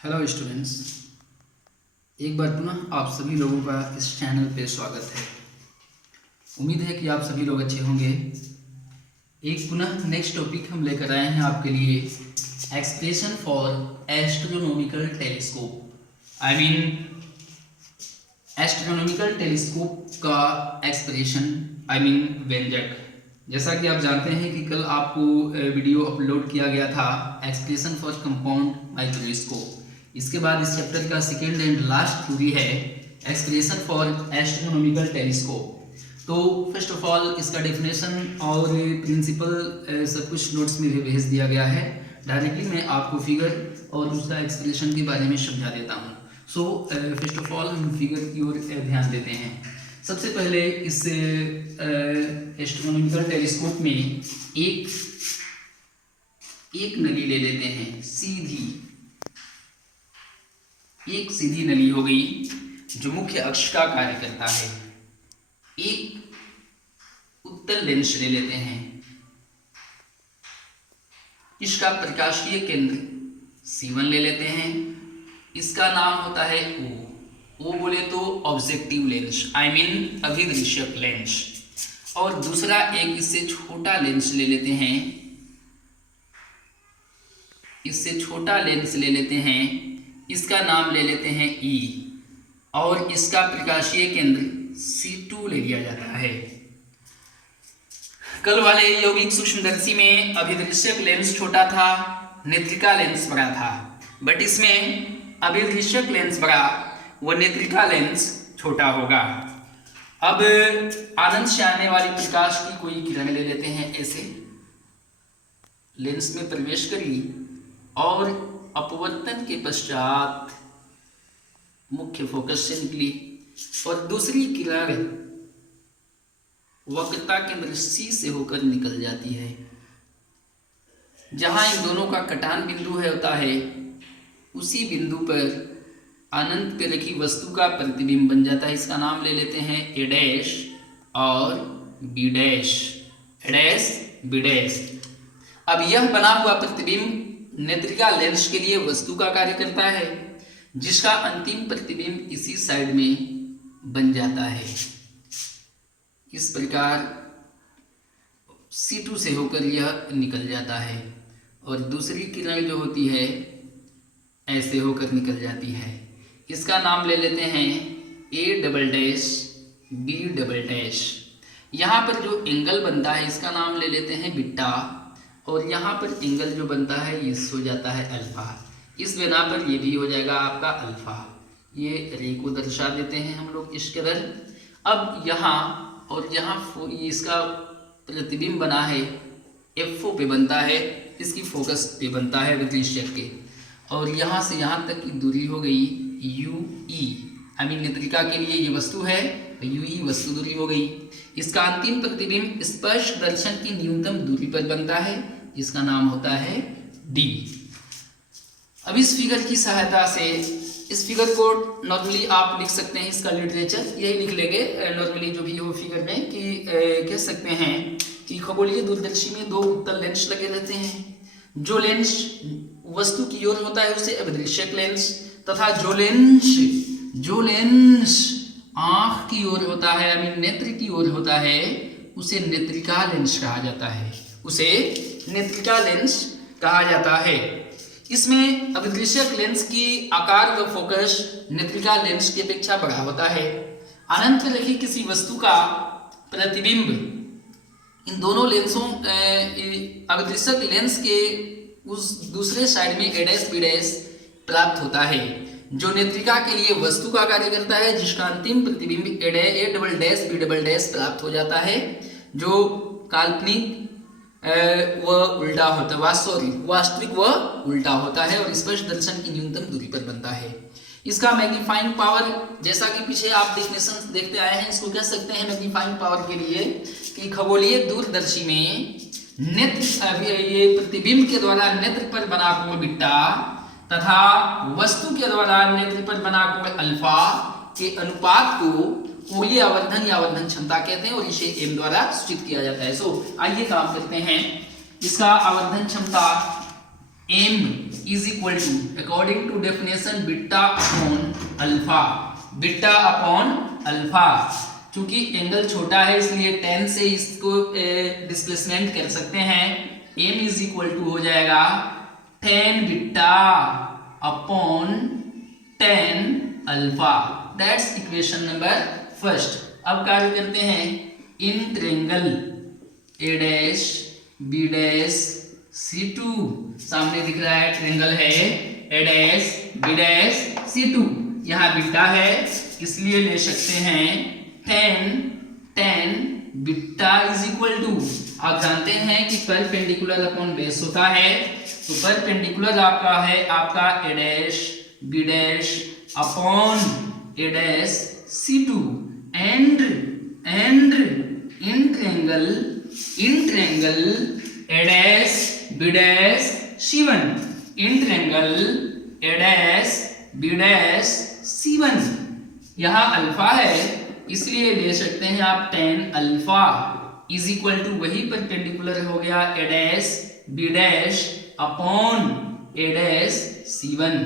Hello students, एक बार पुनः आप सभी लोगों का इस चैनल पे स्वागत है। उम्मीद है कि आप सभी लोग अच्छे होंगे। एक पुनः नेक्स्ट टॉपिक हम लेकर आए हैं आपके लिए, expression for astronomical telescope. Astronomical telescope का एक्सप्रेशन व्यंजक। जैसा कि आप जानते हैं कि कल आपको वीडियो अपलोड किया गया था एक्सप्रेशन फॉर कंपाउंड माइक्रोस्कोप। इसके बाद इस चैप्टर का सेकेंड एंड लास्ट थ्योरी है एक्सप्रेशन फॉर एस्ट्रोनॉमिकल टेलीस्कोप। तो फर्स्ट ऑफ ऑल इसका डेफिनेशन और प्रिंसिपल सब कुछ नोट्स में भेज दिया गया है। डायरेक्टली मैं आपको फिगर और उसका एक्सप्रेशन के बारे में समझा देता हूँ। सो फर्स्ट ऑफ ऑल हम फिगर की ओर ध्यान देते हैं। सबसे पहले इस एस्ट्रोनॉमिकल टेलीस्कोप में एक नली ले लेते हैं, एक सीधी नली हो गई जो मुख्य अक्ष का कार्य करता है। एक उत्तल लेंस ले लेते हैं, इसका प्रकाशीय केंद्र C1 ले लेते हैं। इसका नाम होता है O बोले तो ऑब्जेक्टिव लेंस, अभिदृश्यक लेंस। और दूसरा एक इससे छोटा लेंस ले लेते हैं, इसका नाम ले लेते हैं E, और इसका प्रकाशीय केंद्र C2 ले लिया जाता है। कल वाले यौगिक सूक्ष्मदर्शी में अभिदृश्यक लेंस छोटा था, नेत्रिका लेंस बड़ा था, बट इसमें अभिदृश्यक लेंस बड़ा व नेत्रिका लेंस छोटा होगा। अब आनंद से आने वाली प्रकाश की कोई किरण ले लेते हैं, ऐसे लेंस में प्रवेश करी और अपवर्तन के पश्चात मुख्य फोकस से निकली और दूसरी किरण वक्रता केंद्र C से होकर निकल जाती है। जहां इन दोनों का कटान बिंदु होता है, उसी बिंदु पर अनंत पे रखी वस्तु का प्रतिबिंब बन जाता है। इसका नाम ले लेते हैं A' और B'। अब यह बना हुआ प्रतिबिंब नेत्रिका लेंस के लिए वस्तु का कार्य करता है, जिसका अंतिम प्रतिबिंब इसी साइड में बन जाता है। इस प्रकार C2 से होकर यह निकल जाता है और दूसरी किरण जो होती है ऐसे होकर निकल जाती है। इसका नाम ले लेते हैं A', B'। यहाँ पर जो एंगल बनता है इसका नाम ले लेते हैं बीटा, और यहाँ पर एंगल जो बनता है ये हो जाता है अल्फा। इस बिना पर ये भी हो जाएगा आपका अल्फा। ये रे को दर्शा देते हैं हम लोग इस कदर। अब यहाँ और यहाँ इसका प्रतिबिंब बना है FO पे बनता है, इसकी फोकस पे बनता है विदृश्यक के, और यहाँ से यहाँ तक की दूरी हो गई UE। नेत्रिका के लिए ये वस्तु है, UE वस्तु दूरी हो गई। इसका अंतिम प्रतिबिंब स्पर्श दर्शन की न्यूनतम दूरी पर बनता है, इसका नाम होता है D। अब इस फिगर की सहायता से, इस फिगर को नॉर्मली आप लिख सकते हैं, इसका लिटरेचर यही लिख लेंगे नॉर्मली जो भी हो फिगर में, कि कह सकते हैं कि खगोलीय दूरदर्शी में दो उत्तल लेंस लगे रहते हैं। जो लेंस वस्तु की ओर होता है उसे अभिदृश्यक लेंस, तथा जो लेंस आंख की ओर होता है, नेत्र की ओर होता है, उसे नेत्रिका लेंस कहा जाता है। इसमें अभिदृश्यक लेंस की आकार व फोकस नेत्रिका लेंस की अपेक्षा बड़ा होता है। अनंत में रखी किसी वस्तु का प्रतिबिंब इन दोनों लेंसों अभिदृश्यक लेंस के उस दूसरे साइड में A', B' प्राप्त होता है, जो नेत्रिका के लिए वस्तु का कार्य करता है, जिसका अंतिम प्रतिबिंब A', B' प्राप्त हो जाता है, जो काल्पनिक व उल्टा होता है, वास्तविक व उल्टा होता है, और स्पर्श दर्शन की न्यूनतम दूरी पर बनता है। इसका मैग्नीफाइंग पावर, जैसा कि पीछे आप डेफिनेशन देखते आए हैं, इसको कह सकते हैं मैग्नीफाइंग पावर के लिए कि खगोलीय दूरदर्शी में ये प्रतिबिंब के द्वारा नेत्र पर बना कोण बीटा तथा वस्तु के द्वारा नेत्र पर बना कोण अल्फा के अनुपात को कोणीय आवर्धन या आवर्धन क्षमता कहते हैं, और इसे m द्वारा सूचित किया जाता है। आइए काम करते हैं। इसका आवर्धन क्षमता m is equal to, according to definition, beta upon alpha, beta upon alpha. चूंकि एंगल छोटा है इसलिए 10 से इसको डिस्प्लेसमेंट कर सकते हैं। m इज इक्वल टू हो जाएगा 10 beta upon 10 alpha. That's equation number first. अब कार्य करते हैं, इन triangle A dash B dash C2, सामने दिख रहा है ट्रायंगल है ए डैश बी डैश C2, यहाँ बीटा है इसलिए ले सकते हैं 10 बीटा इज इक्वल टू, आप जानते हैं कि परपेंडिकुलर अपॉन बेस होता है, तो परपेंडिकुलर आपका है आपका A dash B dash upon A dash C2 and in triangle A dash B dash C1, in triangle A dash B dash C1, यहाँ अल्फा है इसलिए ले सकते हैं आप 10 अल्फा इज इक्वल टू, वही परपेंडिकुलर हो गया A dash B dash upon A dash C1,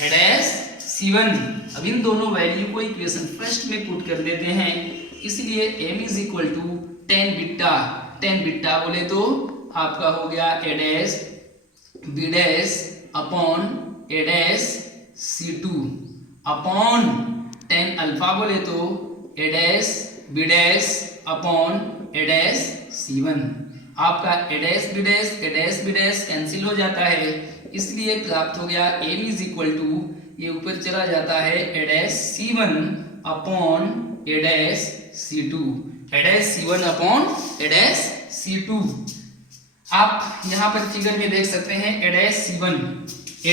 A dash C1। अब इन दोनों वैल्यू को इक्वेशन फर्स्ट में पुट कर देते हैं, इसलिए m is equal to 10 beta बोले तो आपका हो गया A dash B dash upon A dash C2 upon 10 alpha बोले तो A dash B dash upon A dash C1। आपका A dash B dash cancel हो जाता है, इसलिए प्राप्त हो गया m इज इक्वल टू, ये ऊपर चला जाता है ए dash C1 upon A dash C2, A dash C1 upon A dash C2। आप यहाँ पर फिगर में देख सकते हैं ए डैश C1, ए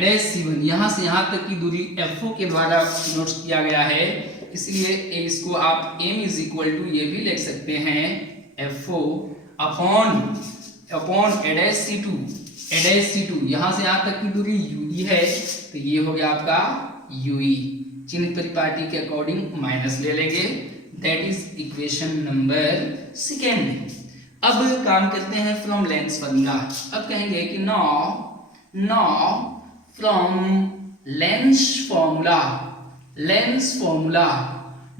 डैश C1, यहाँ से यहाँ तक की दूरी FO के द्वारा नोट किया गया है, इसलिए इसको आप m इज इक्वल टू ये भी लिख सकते हैं FO upon A dash C2, यहाँ से यहाँ तक की दूरी UE है, तो ये हो गया आपका UE, चिन्ह परिपाटी के अकॉर्डिंग माइनस ले लेंगे, that is equation number second. अब काम करते हैं फ्रॉम लेंस फॉर्मूला। अब कहेंगे कि now from lens formula,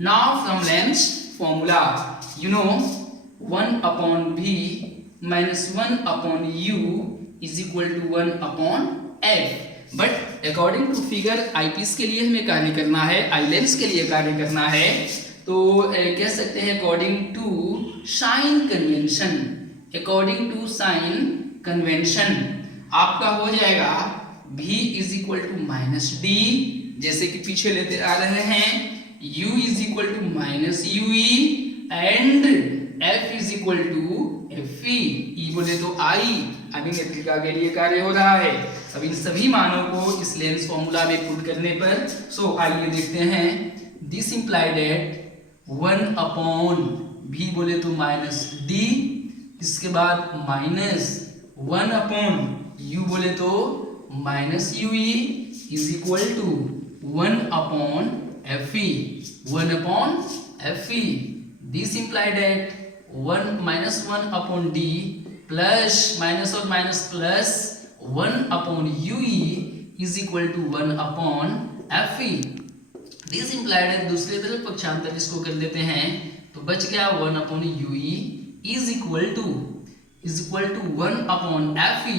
now from lens formula you know 1 upon v minus 1 upon u is equal to 1 upon f। But according to figure eyepiece के लिए हमें कार्य करना है, आई लेंस के लिए कार्य करना है, तो कह सकते हैं अकॉर्डिंग टू साइन कन्वेंशन आपका हो जाएगा v is equal to minus D, जैसे कि पीछे लेते आ रहे हैं, u is equal to minus ue and f is equal to fe, e बोले तो आई नेत्रिका के लिए कार्य हो रहा है। अब इन सभी मानों को इस लेंस फॉर्मूला में पुट करने पर सो आइए देखते हैं, this implied at 1 upon v बोले तो माइनस d, इसके बाद माइनस 1 अपॉन u बोले तो minus ue is equal to 1 upon fe, this implied at 1 minus 1 upon d plus minus और minus plus 1 upon ue is equal to 1 upon fe, this implied है दूसरे तरफ पक्षांतर इसको कर देते हैं, तो बच गया 1 upon ue is equal to 1 upon fe,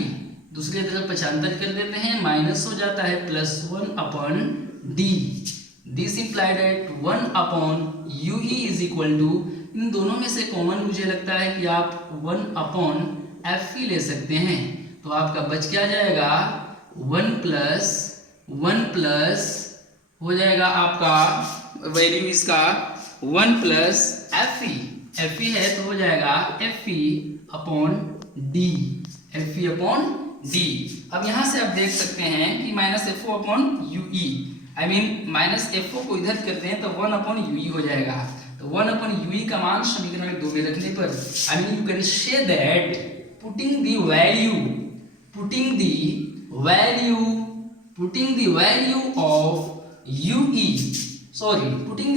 दूसरे तरफ पक्षांतर कर देते हैं, माइनस हो जाता है plus 1 upon d, this implied है 1 upon ue is equal to, इन दोनों में से कॉमन मुझे लगता है कि आप 1 अपॉन fe ले सकते हैं, तो आपका बच क्या जाएगा 1 प्लस हो जाएगा आपका वैल्यू इसका 1 प्लस fe है तो हो जाएगा fe अपॉन d। अब यहाँ से आप देख सकते हैं कि minus FO upon ue, I mean minus FO को इधर करते हैं तो 1 अपॉन ue हो जाएगा, तो 1 अपॉन ue का मान समीकरण 2 में रखने पर I mean you can say that putting the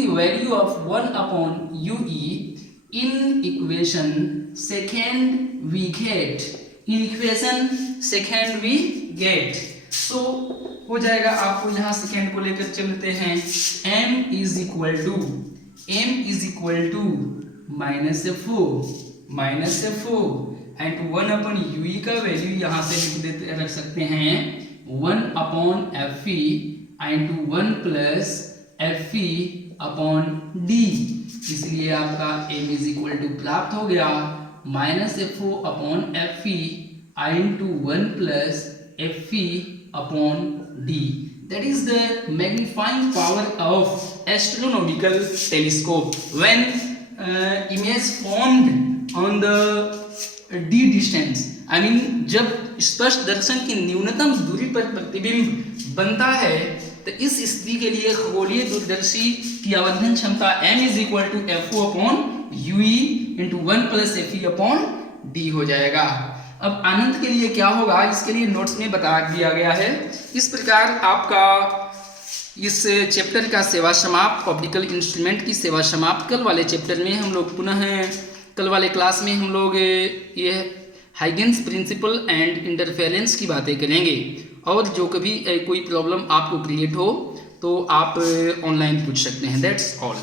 value of 1 upon ue in equation second we get get. तो हो जाएगा, आपको यहाँ सेकेंड को लेकर चलते हैं। m is equal to -4 and 1/UE का वैल्यू यहाँ से रख सकते हैं 1/FE एंड 1 + FE/D। इसलिए आपका m इज इक्वल टू प्राप्त हो गया -4/FE into 1 + FE/D। That is the magnifying power of astronomical telescope when image formed on the D distance। I mean जब स्पष्ट दर्शन की न्यूनतम दूरी पर प्रतिबिंब बनता है तो इस स्थिति के लिए खगोलीय दूरदर्शी की आवर्धन क्षमता m is equal to FO/UE into 1 + FE/D हो जाएगा। अब अनंत के लिए क्या होगा, इसके लिए नोट्स में बता दिया गया है। इस प्रकार आपका इस चैप्टर का सेवा समाप्त, ऑप्टिकल इंस्ट्रूमेंट की सेवा समाप्त। कल वाले चैप्टर में हम लोग पुनः कल वाले क्लास में हम लोग ये हाइगेंस प्रिंसिपल एंड इंटरफेरेंस की बातें करेंगे। और जो कभी कोई प्रॉब्लम आपको क्रिएट हो तो आप ऑनलाइन पूछ सकते हैं। That's all.